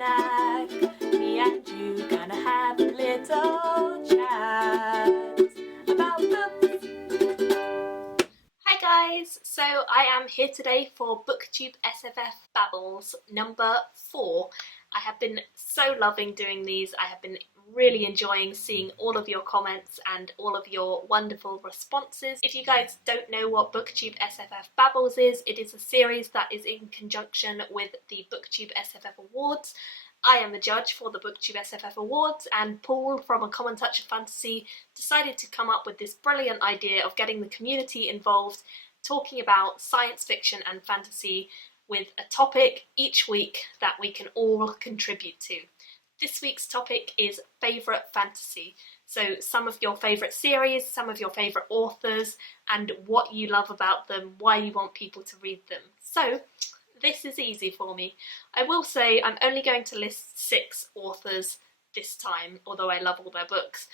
snack. Me and you gonna have a little chat about books. Hi guys, so I am here today for BooktubeSFF Babbles number 4. I have been so loving doing these. I have been really enjoying seeing all of your comments and all of your wonderful responses. If you guys don't know what BooktubeSFF Babbles is, it is a series that is in conjunction with the BooktubeSFF Awards. I am the judge for the BooktubeSFF Awards, and Paul from A Common Touch of Fantasy decided to come up with this brilliant idea of getting the community involved, talking about science fiction and fantasy with a topic each week that we can all contribute to. This week's topic is favourite fantasy. So some of your favourite series, some of your favourite authors, and what you love about them, why you want people to read them. So this is easy for me. I will say I'm only going to list 6 authors this time, although I love all their books.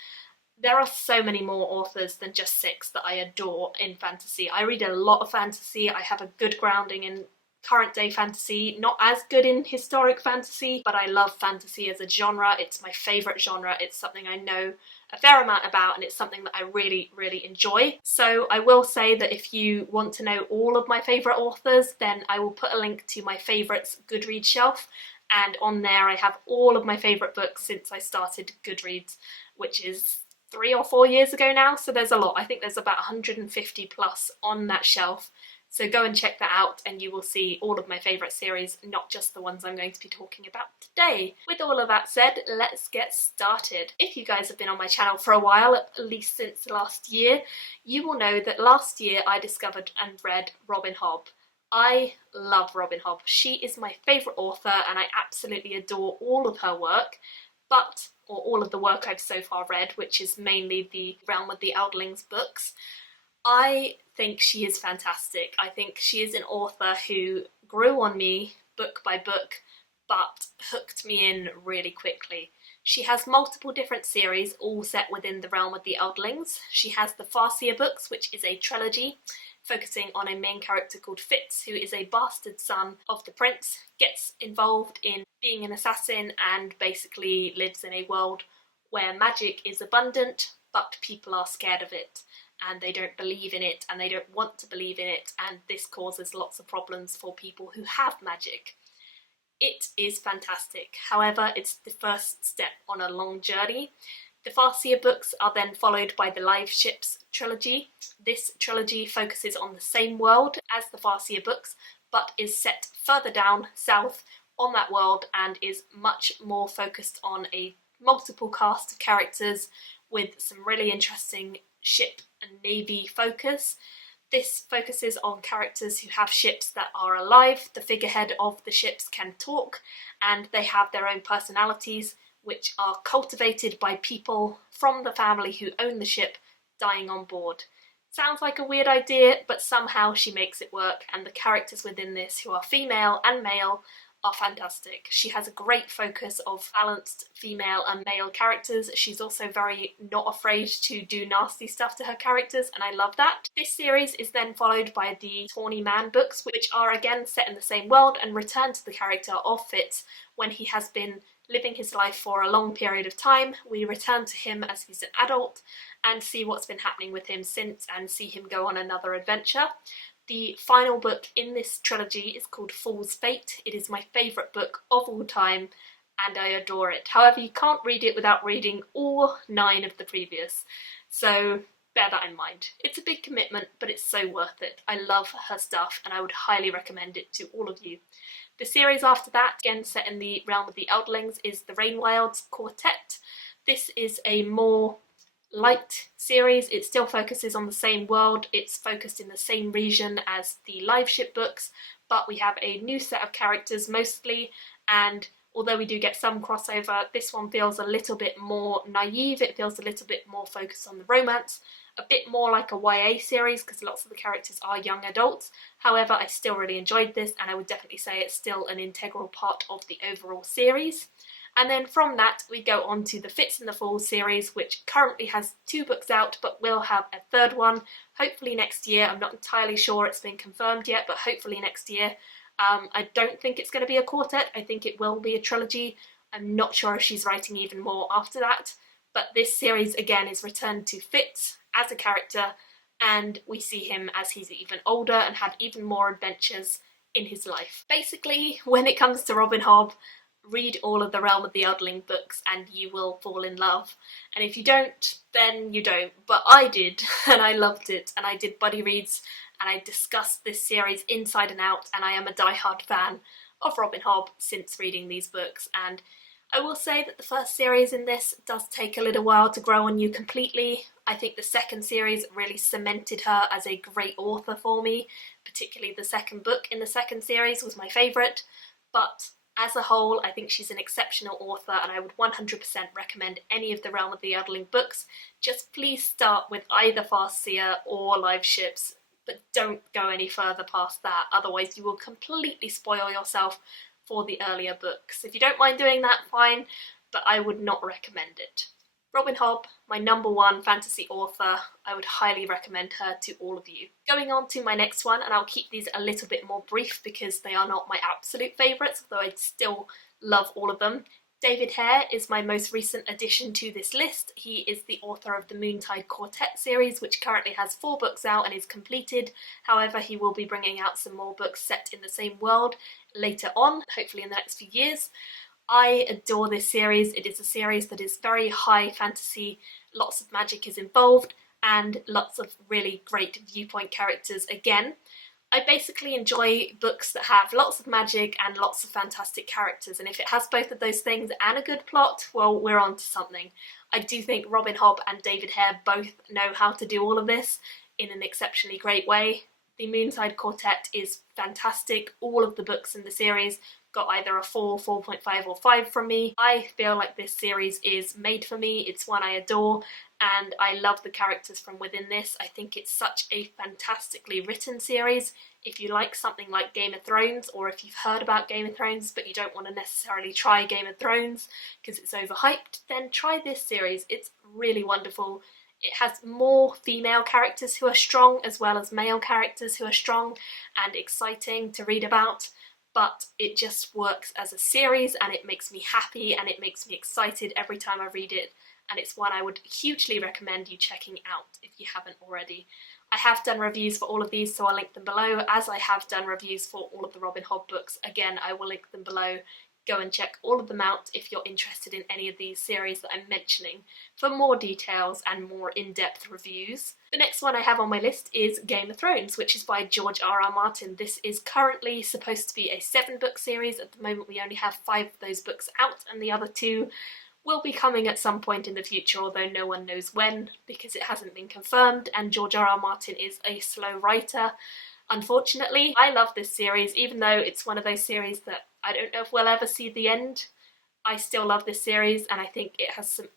There are so many more authors than just 6 that I adore in fantasy. I read a lot of fantasy. I have a good grounding in current day fantasy, not as good in historic fantasy, but I love fantasy as a genre. It's my favourite genre. It's something I know a fair amount about, and it's something that I really, really enjoy. So I will say that if you want to know all of my favourite authors, then I will put a link to my favourites Goodreads shelf, and on there I have all of my favourite books since I started Goodreads, which is 3 or 4 years ago now, so there's a lot. I think there's about 150 plus on that shelf. So go and check that out and you will see all of my favourite series, not just the ones I'm going to be talking about today. With all of that said, let's get started. If you guys have been on my channel for a while, at least since last year, you will know that last year I discovered and read Robin Hobb. I love Robin Hobb. She is my favourite author and I absolutely adore all of her work, or all of the work I've so far read, which is mainly the Realm of the Elderlings books. I think she is fantastic. I think she is an author who grew on me book by book, but hooked me in really quickly. She has multiple different series, all set within the Realm of the Elderlings. She has the Farseer books, which is a trilogy, focusing on a main character called Fitz, who is a bastard son of the prince, gets involved in being an assassin, and basically lives in a world where magic is abundant, but people are scared of it. And they don't believe in it, and they don't want to believe in it, and this causes lots of problems for people who have magic. It is fantastic. However, it's the first step on a long journey. The Farseer books are then followed by the Live Ships trilogy. This trilogy focuses on the same world as the Farseer books, but is set further down south on that world and is much more focused on a multiple cast of characters with some really interesting ship and navy focus. This focuses on characters who have ships that are alive. The figurehead of the ships can talk, and they have their own personalities, which are cultivated by people from the family who own the ship dying on board. Sounds like a weird idea, but somehow she makes it work, and the characters within this, who are female and male, are fantastic. She has a great focus of balanced female and male characters. She's also very not afraid to do nasty stuff to her characters, and I love that. This series is then followed by the Tawny Man books, which are again set in the same world and return to the character of Fitz when he has been living his life for a long period of time. We return to him as he's an adult and see what's been happening with him since, and see him go on another adventure. The final book in this trilogy is called Fool's Fate. It is my favourite book of all time and I adore it. However, you can't read it without reading all 9 of the previous, so bear that in mind. It's a big commitment, but it's so worth it. I love her stuff and I would highly recommend it to all of you. The series after that, again set in the Realm of the Elderlings, is the Rainwild's Quartet. This is a more light series. It still focuses on the same world, it's focused in the same region as the Live Ship books, but we have a new set of characters mostly, and although we do get some crossover, this one feels a little bit more naive. It feels a little bit more focused on the romance, a bit more like a YA series because lots of the characters are young adults. However, I still really enjoyed this and I would definitely say it's still an integral part of the overall series. And then from that we go on to the Fits in the Fall series, which currently has 2 books out but will have a 3rd one hopefully next year. I'm not entirely sure it's been confirmed yet, but hopefully next year. I don't think it's going to be a quartet, I think it will be a trilogy. I'm not sure if she's writing even more after that, but this series again is returned to Fitz as a character, and we see him as he's even older and had even more adventures in his life. Basically, when it comes to Robin Hobb, read all of the Realm of the Elderling books and you will fall in love. And if you don't, then you don't. But I did, and I loved it, and I did buddy reads, and I discussed this series inside and out, and I am a die-hard fan of Robin Hobb since reading these books. And I will say that the first series in this does take a little while to grow on you completely. I think the second series really cemented her as a great author for me, particularly the second book in the second series was my favourite, but as a whole I think she's an exceptional author and I would 100% recommend any of the Realm of the Elderling books. Just please start with either Farseer or Live Ships, but don't go any further past that, otherwise you will completely spoil yourself for the earlier books. If you don't mind doing that, fine, but I would not recommend it. Robin Hobb, my #1 fantasy author, I would highly recommend her to all of you. Going on to my next one, and I'll keep these a little bit more brief because they are not my absolute favourites, although I still love all of them. David Hare is my most recent addition to this list. He is the author of the Moontide Quartet series, which currently has 4 books out and is completed. However, he will be bringing out some more books set in the same world later on, hopefully in the next few years. I adore this series. It is a series that is very high fantasy, lots of magic is involved, and lots of really great viewpoint characters again. I basically enjoy books that have lots of magic and lots of fantastic characters, and if it has both of those things and a good plot, well, we're on to something. I do think Robin Hobb and David Hare both know how to do all of this in an exceptionally great way. The Moontide Quartet is fantastic. All of the books in the series got either a 4, 4.5 or 5 from me. I feel like this series is made for me. It's one I adore and I love the characters from within this. I think it's such a fantastically written series. If you like something like Game of Thrones, or if you've heard about Game of Thrones but you don't want to necessarily try Game of Thrones because it's overhyped, then try this series. It's really wonderful. It has more female characters who are strong as well as male characters who are strong and exciting to read about, but it just works as a series and it makes me happy and it makes me excited every time I read it, and it's one I would hugely recommend you checking out if you haven't already. I have done reviews for all of these, so I'll link them below, as I have done reviews for all of the Robin Hobb books. Again, I will link them below. Go and check all of them out if you're interested in any of these series that I'm mentioning for more details and more in-depth reviews. The next one I have on my list is Game of Thrones, which is by George R.R. Martin. This is currently supposed to be a 7-book series. At the moment we only have 5 of those books out, and the other 2 will be coming at some point in the future, although no one knows when because it hasn't been confirmed, and George R.R. Martin is a slow writer. Unfortunately, I love this series, even though it's one of those series that I don't know if we'll ever see the end. I still love this series and I think it has some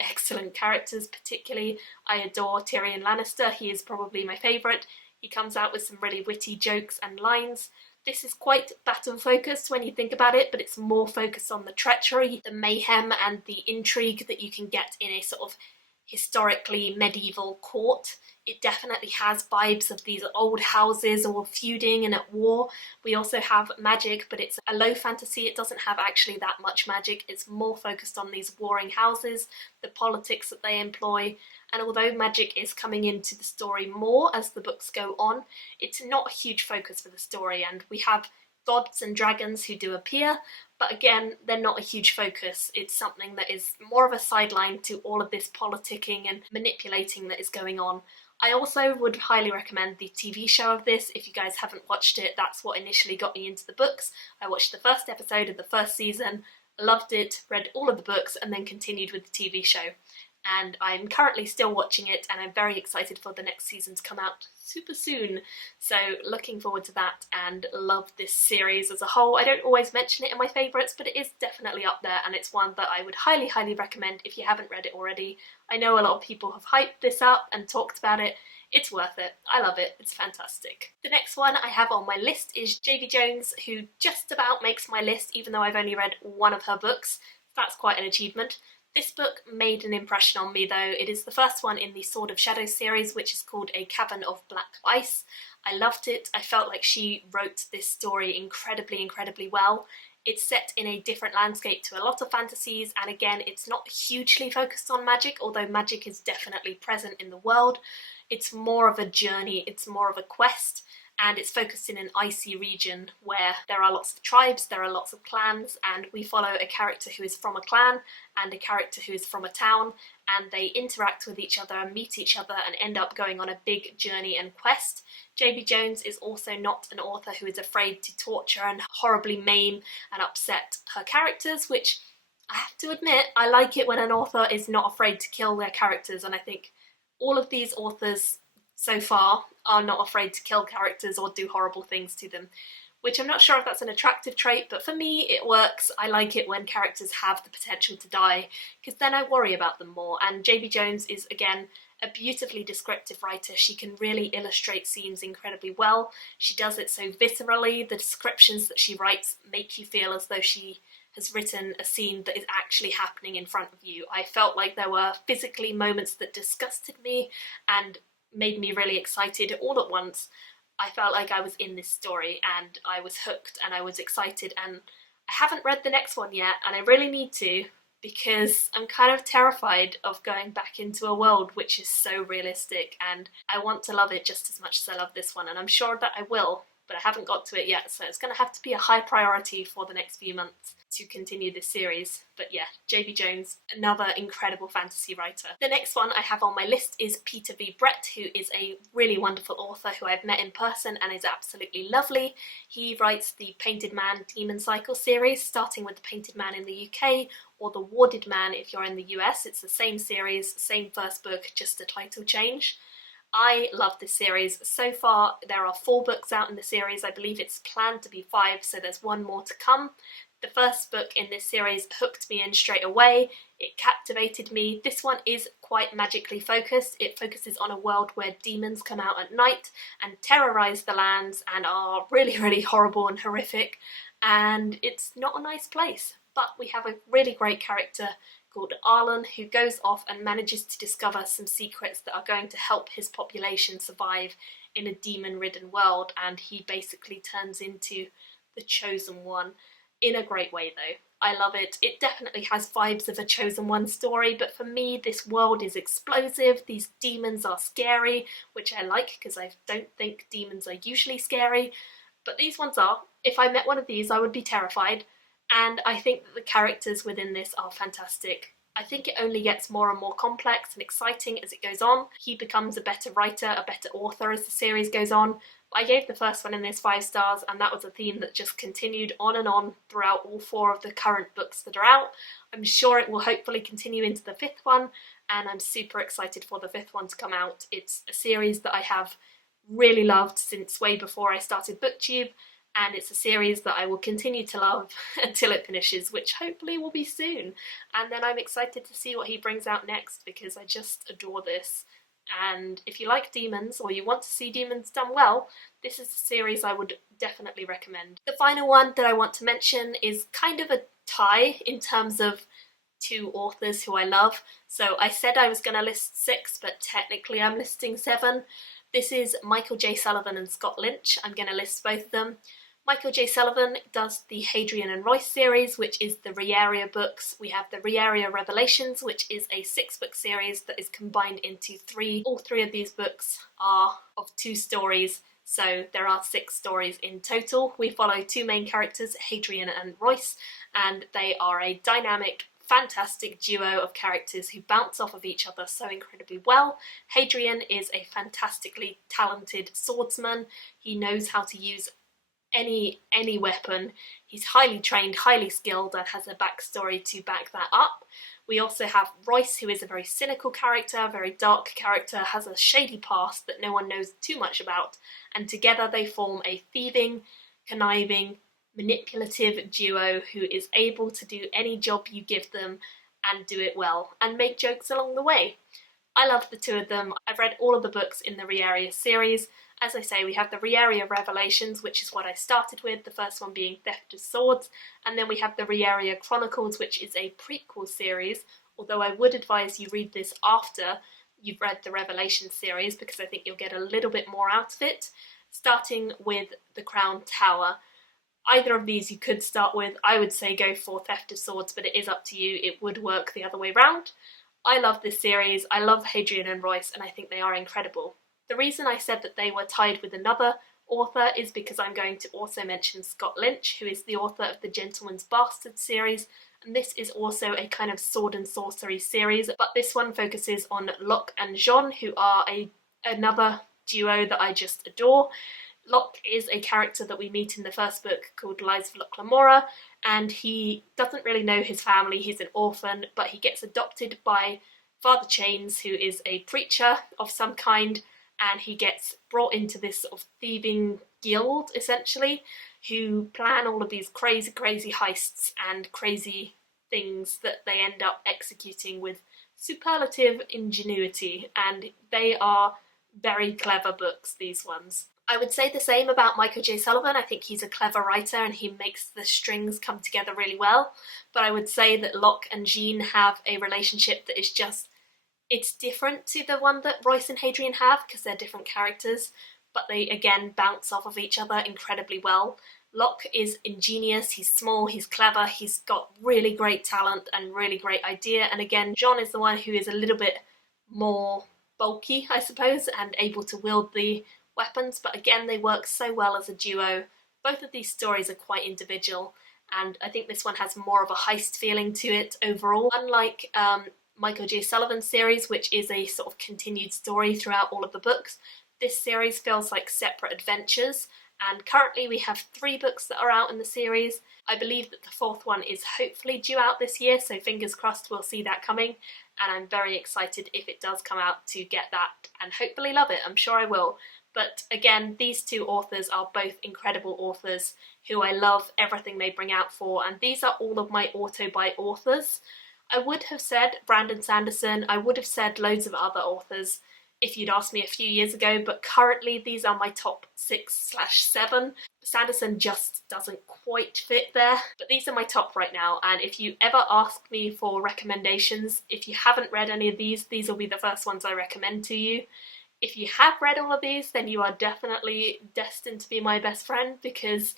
excellent characters. Particularly, I adore Tyrion Lannister. He is probably my favourite. He comes out with some really witty jokes and lines. This is quite battle focused when you think about it, but it's more focused on the treachery, the mayhem and the intrigue that you can get in a sort of historically medieval court. It definitely has vibes of these old houses all feuding and at war. We also have magic, but it's a low fantasy. It doesn't have actually that much magic. It's more focused on these warring houses, the politics that they employ, and although magic is coming into the story more as the books go on, it's not a huge focus for the story, and we have gods and dragons who do appear, but again, they're not a huge focus. It's something that is more of a sideline to all of this politicking and manipulating that is going on. I also would highly recommend the TV show of this. If you guys haven't watched it, that's what initially got me into the books. I watched the first episode of the first season, loved it, read all of the books, and then continued with the TV show. And I'm currently still watching it and I'm very excited for the next season to come out super soon. So looking forward to that and love this series as a whole. I don't always mention it in my favourites, but it is definitely up there and it's one that I would highly recommend if you haven't read it already. I know a lot of people have hyped this up and talked about it. It's worth it. I love it. It's fantastic. The next one I have on my list is J.B. Jones, who just about makes my list even though I've only read one of her books. That's quite an achievement. This book made an impression on me though. It is the first one in the Sword of Shadows series, which is called A Cavern of Black Ice. I loved it. I felt like she wrote this story incredibly well. It's set in a different landscape to a lot of fantasies, and again, it's not hugely focused on magic, although magic is definitely present in the world. It's more of a journey, it's more of a quest, and it's focused in an icy region where there are lots of tribes, there are lots of clans, and we follow a character who is from a clan and a character who is from a town, and they interact with each other, meet each other, and end up going on a big journey and quest. J.B. Jones is also not an author who is afraid to torture and horribly maim and upset her characters, which I have to admit, I like it when an author is not afraid to kill their characters, and I think all of these authors so far are not afraid to kill characters or do horrible things to them, which I'm not sure if that's an attractive trait, but for me it works. I like it when characters have the potential to die, because then I worry about them more, and J.B. Jones is, again, a beautifully descriptive writer. She can really illustrate scenes incredibly well. She does it so viscerally. The descriptions that she writes make you feel as though she has written a scene that is actually happening in front of you. I felt like there were physically moments that disgusted me and made me really excited all at once. I felt like I was in this story and I was hooked and I was excited, and I haven't read the next one yet and I really need to, because I'm kind of terrified of going back into a world which is so realistic, and I want to love it just as much as I love this one, and I'm sure that I will, but I haven't got to it yet, so it's going to have to be a high priority for the next few months to continue this series. But yeah, J.B. Jones, another incredible fantasy writer. The next one I have on my list is Peter V. Brett, who is a really wonderful author who I've met in person and is absolutely lovely. He writes the Painted Man Demon Cycle series, starting with the Painted Man in the UK, or the Warded Man if you're in the US. It's the same series, same first book, just a title change. I love this series. So far there are 4 books out in the series. I believe it's planned to be 5, so there's one more to come. The first book in this series hooked me in straight away. It captivated me. This one is quite magically focused. It focuses on a world where demons come out at night and terrorise the lands and are really horrible and horrific, and it's not a nice place. But we have a really great character called Arlen who goes off and manages to discover some secrets that are going to help his population survive in a demon-ridden world, and he basically turns into the chosen one. In a great way though. I love it. It definitely has vibes of a Chosen One story, but for me this world is explosive, these demons are scary, which I like because I don't think demons are usually scary, but these ones are. If I met one of these I would be terrified, and I think that the characters within this are fantastic. I think it only gets more and more complex and exciting as it goes on. He becomes a better writer, a better author as the series goes on. I gave the first one in this 5 stars, and that was a theme that just continued on and on throughout all 4 of the current books that are out. I'm sure it will hopefully continue into the 5th one, and I'm super excited for the 5th one to come out. It's a series that I have really loved since way before I started BookTube, and it's a series that I will continue to love until it finishes, which hopefully will be soon. And then I'm excited to see what he brings out next, because I just adore this. And if you like demons, or you want to see demons done well, this is a series I would definitely recommend. The final one that I want to mention is kind of a tie in terms of 2 authors who I love. So I said I was going to list 6, but technically I'm listing 7. This is Michael J Sullivan and Scott Lynch. I'm going to list both of them. Michael J Sullivan does the Hadrian and Royce series, which is the Riaria books. We have the Riaria Revelations, which is a 6-book series that is combined into 3. All 3 of these books are of 2 stories, so there are 6 stories in total. We follow 2 main characters, Hadrian and Royce, and they are a dynamic, fantastic duo of characters who bounce off of each other so incredibly well. Hadrian is a fantastically talented swordsman. He knows how to use any weapon. He's highly trained, highly skilled, and has a backstory to back that up. We also have Royce, who is a very cynical character, very dark character, has a shady past that no one knows too much about, and together they form a thieving, conniving, manipulative duo who is able to do any job you give them and do it well, and make jokes along the way. I love the 2 of them. I've read all of the books in the Riaria series, As I say, we have the Re-Area Revelations, which is what I started with, the first one being Theft of Swords, and then we have the Re-Area Chronicles, which is a prequel series, although I would advise you read this after you've read the Revelation series, because I think you'll get a little bit more out of it, starting with The Crown Tower. Either of these you could start with. I would say go for Theft of Swords, but it is up to you. It would work the other way round. I love this series. I love Hadrian and Royce, and I think they are incredible. The reason I said that they were tied with another author is because I'm going to also mention Scott Lynch, who is the author of the Gentleman's Bastard series, and this is also a kind of sword and sorcery series, but this one focuses on Locke and Jean, who are another duo that I just adore. Locke is a character that we meet in the first book called Lies of Locke Lamora, and he doesn't really know his family. He's an orphan, but he gets adopted by Father Chains, who is a preacher of some kind, and he gets brought into this sort of thieving guild, essentially, who plan all of these crazy heists and crazy things that they end up executing with superlative ingenuity, and they are very clever books, these ones. I would say the same about Michael J Sullivan. I think he's a clever writer and he makes the strings come together really well, but I would say that Locke and Jean have a relationship that is just, it's different to the one that Royce and Hadrian have, because they're different characters, but they again bounce off of each other incredibly well. Locke is ingenious, he's small, he's clever, he's got really great talent and really great idea, and again Jean is the one who is a little bit more bulky, I suppose, and able to wield the weapons, but again they work so well as a duo. Both of these stories are quite individual, and I think this one has more of a heist feeling to it overall. Unlike Michael J Sullivan's series, which is a sort of continued story throughout all of the books, this series feels like separate adventures, and currently we have 3 books that are out in the series. I believe that the 4th one is hopefully due out this year, so fingers crossed we'll see that coming, and I'm very excited if it does come out to get that and hopefully love it. I'm sure I will. But again, these 2 authors are both incredible authors who I love everything they bring out for, and these are all of my auto-buy authors. I would have said Brandon Sanderson, I would have said loads of other authors if you'd asked me a few years ago, but currently these are my top 6/7. Sanderson just doesn't quite fit there, but these are my top right now, and if you ever ask me for recommendations, if you haven't read any of these will be the first ones I recommend to you. If you have read all of these, then you are definitely destined to be my best friend, because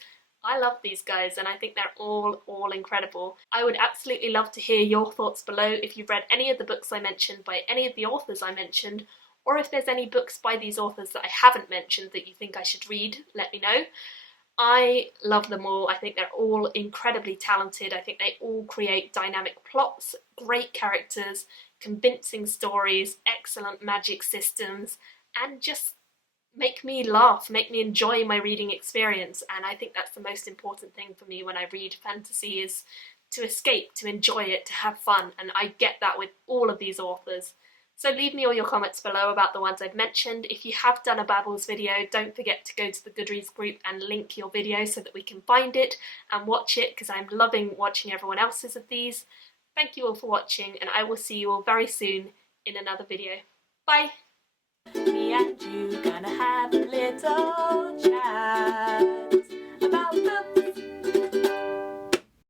I love these guys and I think they're all incredible. I would absolutely love to hear your thoughts below if you've read any of the books I mentioned by any of the authors I mentioned, or if there's any books by these authors that I haven't mentioned that you think I should read, let me know. I love them all. I think they're all incredibly talented. I think they all create dynamic plots, great characters, convincing stories, excellent magic systems, and just make me laugh, make me enjoy my reading experience. And I think that's the most important thing for me when I read fantasy, is to escape, to enjoy it, to have fun, and I get that with all of these authors. So leave me all your comments below about the ones I've mentioned. If you have done a Babbles video, don't forget to go to the Goodreads group and link your video so that we can find it and watch it, because I'm loving watching everyone else's of these. Thank you all for watching, and I will see you all very soon in another video. Bye! Me and you gonna have a little chat about books.